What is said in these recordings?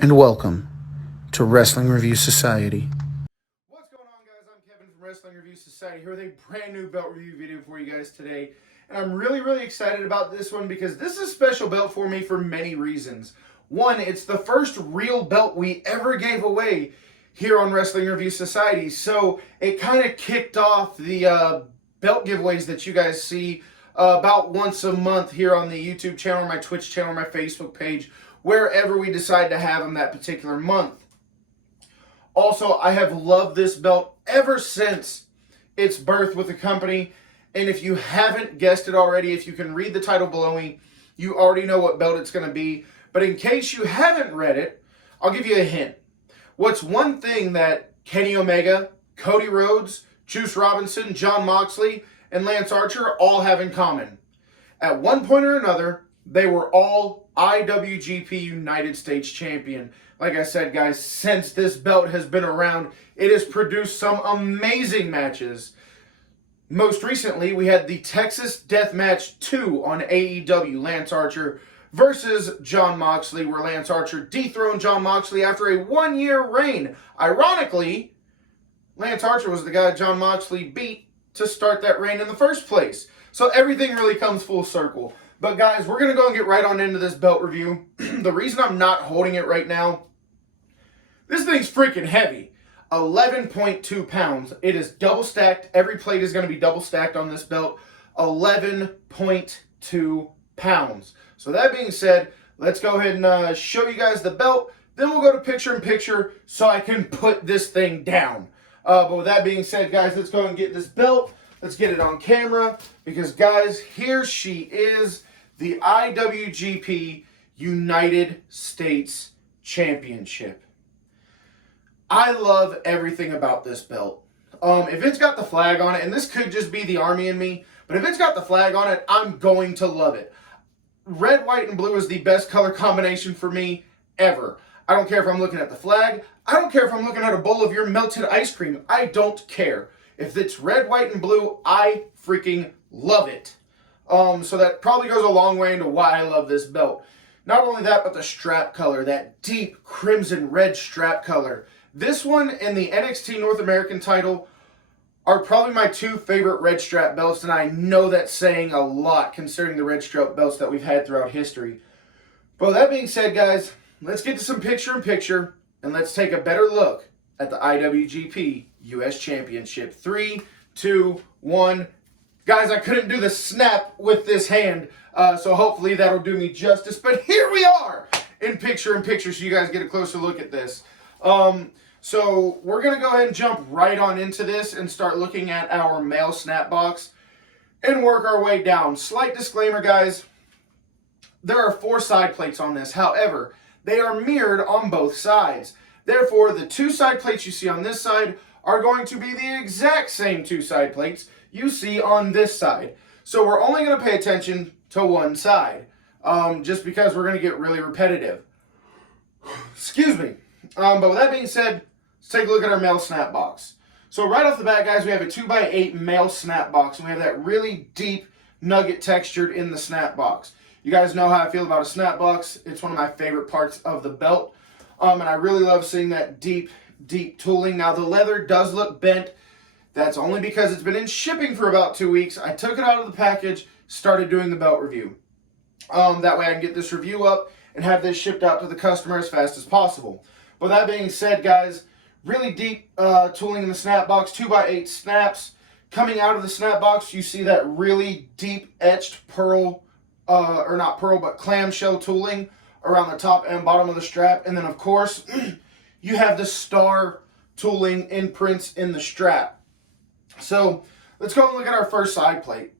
and welcome to Wrestling Review Society. What's going on, guys? I'm Kevin from Wrestling Review Society here with a brand new belt review video for you guys today. And I'm really excited about this one because this is a special belt for me for many reasons. One, it's the first real belt we ever gave away here on Wrestling Review Society. So it kind of kicked off the belt giveaways that you guys see about once a month here on the YouTube channel, my Twitch channel, my Facebook page, wherever we decide to have them that particular month. Also, I have loved this belt ever since its birth with the company. And if you haven't guessed it already, if you can read the title below me, you already know what belt it's going to be. But in case you haven't read it, I'll give you a hint. What's one thing that Kenny Omega, Cody Rhodes, Juice Robinson, Jon Moxley, and Lance Archer all have in common? At one point or another, they were all Iwgp United States Champion. Like I said, guys, since this belt has been around, it has produced some amazing matches. Most recently, we had the Texas Death Match 2 on AEW, Lance Archer versus Jon Moxley, where Lance Archer dethroned Jon Moxley after a one-year reign. Ironically, Lance Archer was the guy Jon Moxley beat to start that reign in the first place. So everything really comes full circle. But guys, we're going to go and get right on into this belt review. The reason I'm not holding it right now, this thing's freaking heavy. 11.2 pounds. It is double stacked. Every plate is going to be double stacked on this belt. 11.2 pounds. So that being said, let's go ahead and show you guys the belt. Then we'll go to picture-in-picture so I can put this thing down. But with that being said, guys, let's go and get this belt. Let's get it on camera. Because, guys, here she is. The IWGP United States Championship. I love everything about this belt. If it's got the flag on it, and this could just be the Army in me, but if it's got the flag on it, I'm going to love it. Red, white, and blue is the best color combination for me ever. I don't care if I'm looking at the flag. I don't care if I'm looking at a bowl of your melted ice cream. I don't care. If it's red, white, and blue, I freaking love it. So that probably goes a long way into why I love this belt. Not only that, but the strap color, that deep crimson red strap color. This one and the NXT North American title are probably my two favorite red strap belts, and I know that's saying a lot considering the red strap belts that we've had throughout history. But that being said, guys, let's get to some picture-in-picture, and let's take a better look at the IWGP US Championship. 3, 2, 1... Guys, I couldn't do the snap with this hand, so hopefully that'll do me justice. But here we are in picture-in-picture so you guys get a closer look at this. So we're going to go ahead and jump right on into this and start looking at our male snap box and work our way down. Slight disclaimer, guys. There are 4 side plates on this. However, they are mirrored on both sides. Therefore, the 2 side plates you see on this side are going to be the exact same 2 side plates you see on this side. So we're only going to pay attention to one side, just because we're going to get really repetitive. Excuse me. But with that being said, let's take a look at our male snap box. So right off the bat, guys, we have a 2x8 male snap box, and we have that really deep nugget textured in the snap box. You guys know how I feel about a snap box. It's one of my favorite parts of the belt, and I really love seeing that deep tooling. Now, the leather does look bent. That's only because it's been in shipping for about 2 weeks. I took it out of the package, started doing the belt review. That way I can get this review up and have this shipped out to the customer as fast as possible. But that being said, guys, really deep tooling in the snap box, 2x8 snaps. Coming out of the snap box, you see that really deep etched pearl, or not pearl, but clamshell tooling around the top and bottom of the strap. And then, of course, you have the star tooling imprints in the strap. So let's go and look at our first side plate.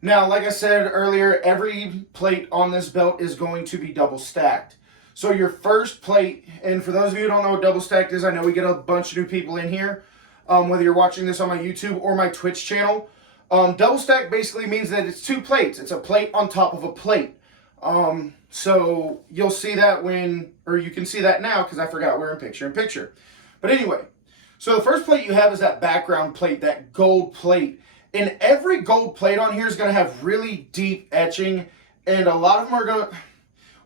Now, like I said earlier, every plate on this belt is going to be double stacked. So your first plate, and for those of you who don't know what double stacked is, I know we get a bunch of new people in here, whether you're watching this on my YouTube or my Twitch channel. Double stacked basically means that it's 2 plates. It's a plate on top of a plate. So you'll see that you can see that now because I forgot we're in picture-in-picture. But anyway, so the first plate you have is that background plate, that gold plate. And every gold plate on here is going to have really deep etching, and a lot of them are going to...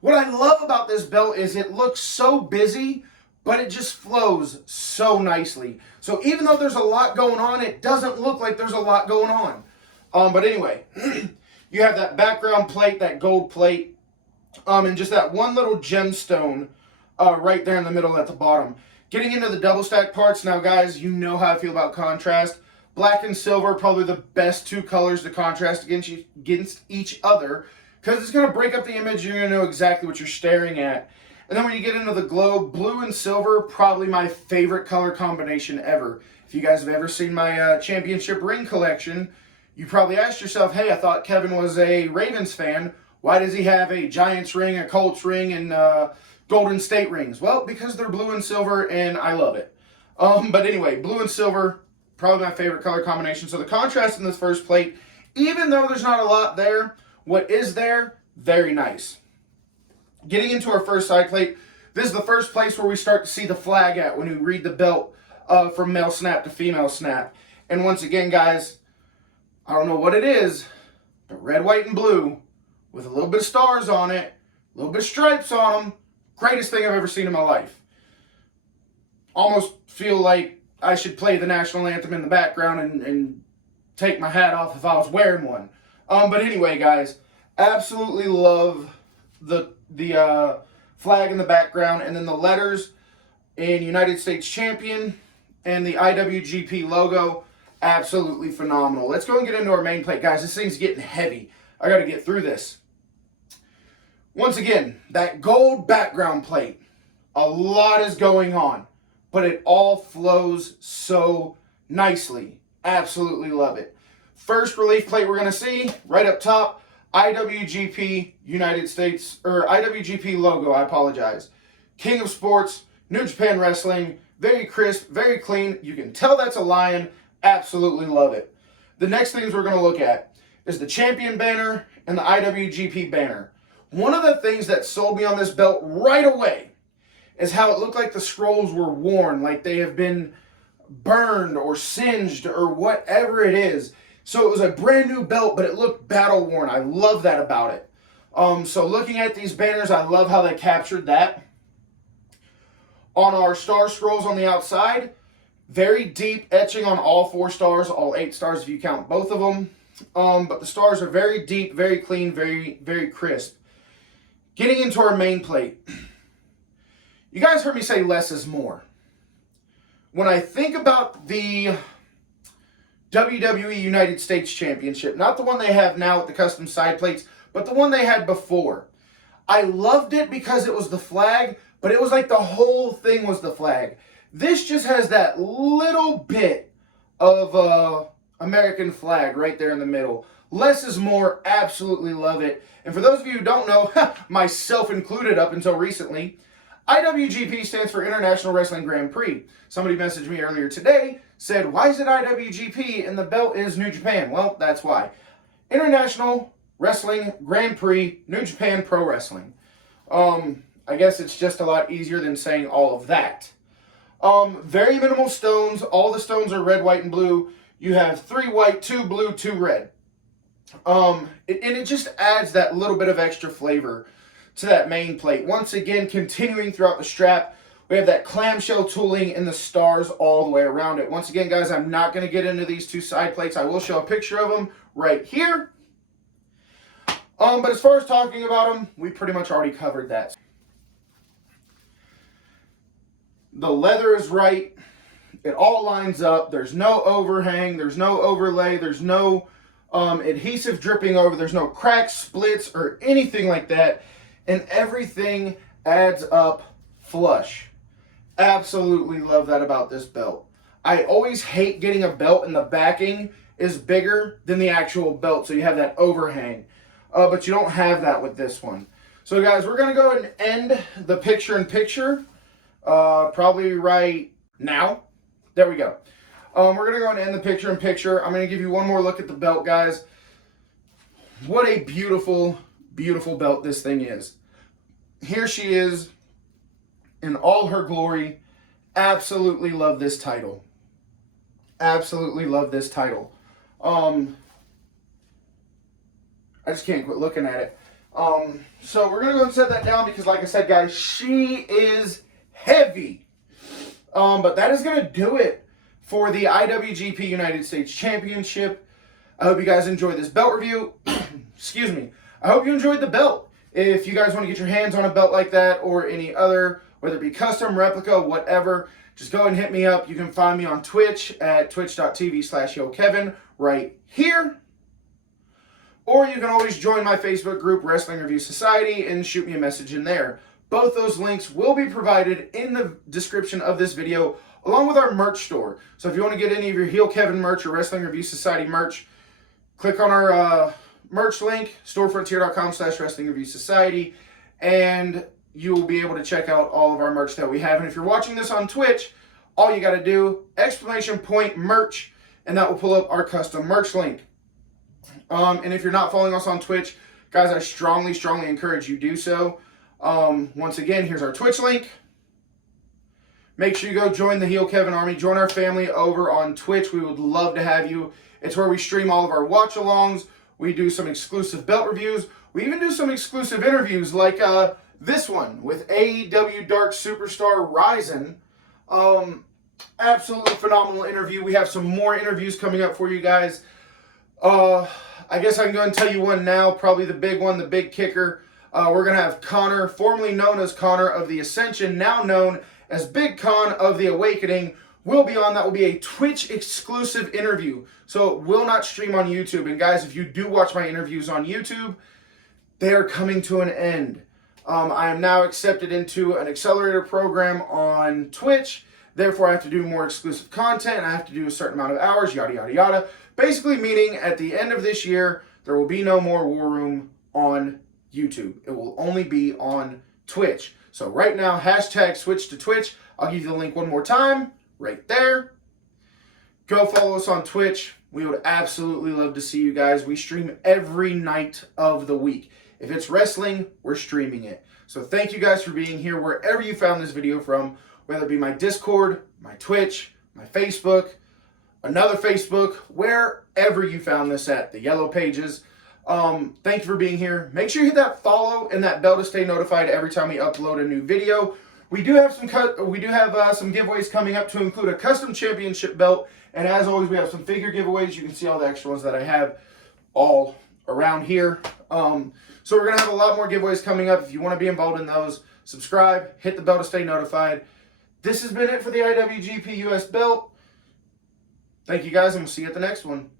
What I love about this belt is it looks so busy, but it just flows so nicely. So even though there's a lot going on, it doesn't look like there's a lot going on. But anyway, you have that background plate, that gold plate, and just that one little gemstone right there in the middle at the bottom. Getting into the double stack parts, now guys, you know how I feel about contrast. Black and silver, probably the best two colors to contrast against each other, because it's going to break up the image. You're going to know exactly what you're staring at. And then when you get into the glow, blue and silver, probably my favorite color combination ever. If you guys have ever seen my championship ring collection, you probably asked yourself, hey, I thought Kevin was a Ravens fan. Why does he have a Giants ring, a Colts ring, and Golden State rings? Well, because they're blue and silver, and I love it. But anyway, blue and silver, probably my favorite color combination. So the contrast in this first plate, even though there's not a lot there, what is there, very nice. Getting into our first side plate, this is the first place where we start to see the flag at when we read the belt from male snap to female snap. And once again, guys, I don't know what it is, but red, white, and blue with a little bit of stars on it, a little bit of stripes on them, greatest thing I've ever seen in my life. Almost feel like I should play the national anthem in the background and take my hat off if I was wearing one. But anyway, guys, absolutely love the flag in the background, and then the letters in United States Champion and the Iwgp logo, absolutely phenomenal. Let's go and get into our main plate. Guys, this thing's getting heavy. I got to get through this. Once again, that gold background plate, a lot is going on, but it all flows so nicely. Absolutely love it. First relief plate we're going to see, right up top, Iwgp United States, or Iwgp logo, I apologize. King of Sports, New Japan Wrestling, very crisp, very clean. You can tell that's a lion. Absolutely love it. The next things we're going to look at is the Champion banner and the Iwgp banner. One of the things that sold me on this belt right away is how it looked like the scrolls were worn, like they have been burned or singed or whatever it is. So it was a brand new belt, but it looked battle worn. I love that about it. So looking at these banners, I love how they captured that. On our star scrolls on the outside, very deep etching on all 4 stars, all 8 stars if you count both of them. But the stars are very deep, very clean, very, very crisp. Getting into our main plate. You guys heard me say less is more. When I think about the WWE United States Championship, not the one they have now with the custom side plates, but the one they had before, I loved it because it was the flag, but it was like the whole thing was the flag. This just has that little bit of American flag right there in the middle. Less is more, absolutely love it. And for those of you who don't know, myself included up until recently, IWGP stands for International Wrestling Grand Prix. Somebody messaged me earlier today, said, why is it IWGP and the belt is New Japan? Well, that's why. International Wrestling Grand Prix, New Japan Pro Wrestling. I guess it's just a lot easier than saying all of that. Very minimal stones. All the stones are red, white, and blue. You have 3 white, 2 blue, 2 red. And it just adds that little bit of extra flavor to that main plate. Once again, continuing throughout the strap, we have that clamshell tooling and the stars all the way around it. Once again, guys, I'm not going to get into these 2 side plates. I will show a picture of them right here. But as far as talking about them, we pretty much already covered that. The leather is right. It all lines up. There's no overhang. There's no overlay. There's no adhesive dripping over. There's no cracks, splits, or anything like that. And everything adds up flush. Absolutely love that about this belt. I always hate getting a belt and the backing is bigger than the actual belt, so you have that overhang. But you don't have that with this one. So guys, we're going to go and end the picture-in-picture probably right now. There we go. We're going to go and end the picture-in-picture. I'm going to give you one more look at the belt, guys. What a beautiful, beautiful belt this thing is. Here she is in all her glory. Absolutely love this title. Absolutely love this title. I just can't quit looking at it. So we're going to go and set that down because, like I said, guys, she is heavy. But that is going to do it for the IWGP United States Championship. I hope you guys enjoyed this belt review. Excuse me. I hope you enjoyed the belt. If you guys want to get your hands on a belt like that or any other, whether it be custom, replica, whatever, just go ahead and hit me up. You can find me on Twitch at twitch.tv/YoKevin right here. Or you can always join my Facebook group, Wrestling Review Society, and shoot me a message in there. Both those links will be provided in the description of this video, along with our merch store. So if you want to get any of your Heel Kevin merch or Wrestling Review Society merch, click on our merch link, storefrontier.com/Wrestling Review Society, and you will be able to check out all of our merch that we have. And if you're watching this on Twitch, all you got to do, !merch, and that will pull up our custom merch link. And if you're not following us on Twitch, guys, I strongly encourage you do so. Once again, here's our Twitch link. Make sure you go join the Heel Kevin Army. Join our family over on Twitch. We would love to have you. It's where we stream all of our watch-alongs. We do some exclusive belt reviews. We even do some exclusive interviews like this one with AEW Dark Superstar Ryzen. Absolutely phenomenal interview. We have some more interviews coming up for you guys. I guess I can go and tell you one now, probably the big one, the big kicker. We're going to have Connor, formerly known as Connor of the Ascension, now known as Big Con of the Awakening, will be on. That will be a Twitch exclusive interview, so it will not stream on YouTube. And guys, if you do watch my interviews on YouTube, they are coming to an end. I am now accepted into an accelerator program on Twitch. Therefore, I have to do more exclusive content. I have to do a certain amount of hours, yada, yada, yada. Basically meaning at the end of this year, there will be no more War Room on YouTube. It will only be on Twitch. So right now, #switch to Twitch. I'll give you the link one more time, right there. Go follow us on Twitch. We would absolutely love to see you guys. We stream every night of the week. If it's wrestling, we're streaming it. So thank you guys for being here wherever you found this video from, whether it be my Discord, my Twitch, my Facebook, another Facebook, wherever you found this at, the yellow pages. Thank you for being here. Make sure you hit that follow and that bell to stay notified every time we upload a new video. We do have some giveaways coming up to include a custom championship belt, and as always, we have some figure giveaways. You can see all the extra ones that I have all around here. So we're gonna have a lot more giveaways coming up. If you want to be involved in those, subscribe, hit the bell to stay notified. This has been it for the IWGP US belt. Thank you guys, and we'll see you at the next one.